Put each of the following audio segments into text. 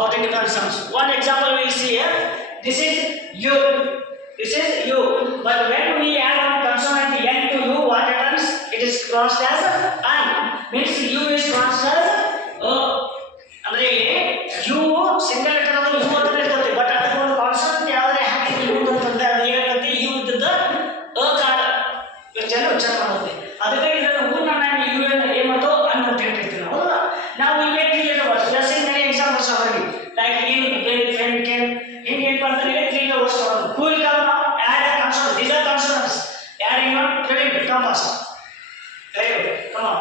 putting it on sums. One example we will see here. This is you. This is you. But when we add one consonant n to u, what happens? It is crossed as an. Means u is crossed as ಅಂದ್ರೆ you single letter ಅದು you ಅಂತ ಇರ್ತದೆ. But ಅದಕ್ಕೆ ಒಂದು concept ಯಾವ್ದ್ರೆ hockey you ಅಂತಂದ್ರೆ ಅದು ಏನಾಗುತ್ತೆ, you ಇದ್ದದ ಕಾಲ ಜನ ಉಚ್ಚಾರ ಮಾಡುತ್ತೆ. ಅದಕ್ಕೆ ಇದನ್ನು ಊರ್ನ ನಾನು ಯು ಏನ್ ಮಾಡ್ತೋ ಅನ್ನು ಅಂತ ಹೇಳ್ತಿರ್ತೀವಿ ನಾವು. ನಾವು ಇಲ್ಲಿ clear words we are seeing many examples already, like in when can in ಅಂತಂದ್ರೆ ಕ್ಲಿಯರ್ ವರ್ಡ್ಸ್ ಮಾಡೋದು. who will come now, add a consonant. These are consonants. adding one credit come fast. Very good, come on.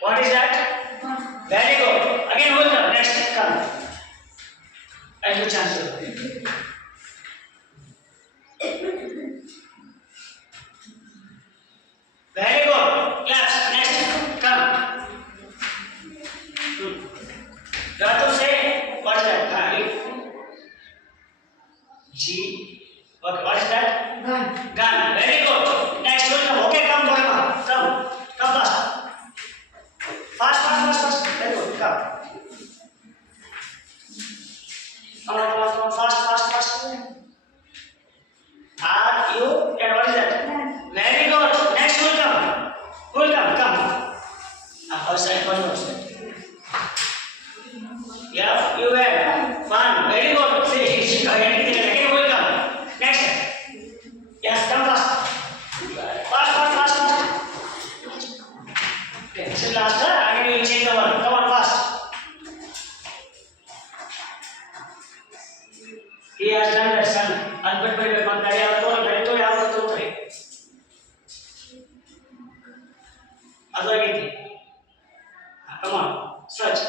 What is that? Very good. Again, who will come next? Come, I give chance to you. Very good. Claps. Next. Come. You have to say what is that? G. Okay. What is that? Gun. Gun. Very good. Next will come. Okay. Come. Come. Come fast. Fast. Very good. Come. Come on. Fast. Are you? And what is that? Very good. Next will come. Who will come? Come. Outside. Yeah, you have one. Very good. See, anything again will come. Next. Yes, come fast. Fast. Okay, this is last. Again, you will change the one. Come on, fast. He has done that, son. Unput by the month. I have told you. Come on, stretch.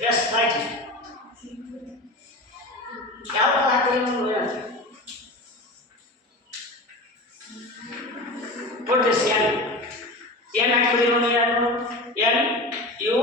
Yes, right. क्या बात कर रहे हो? Put this n. N actually no यार. N U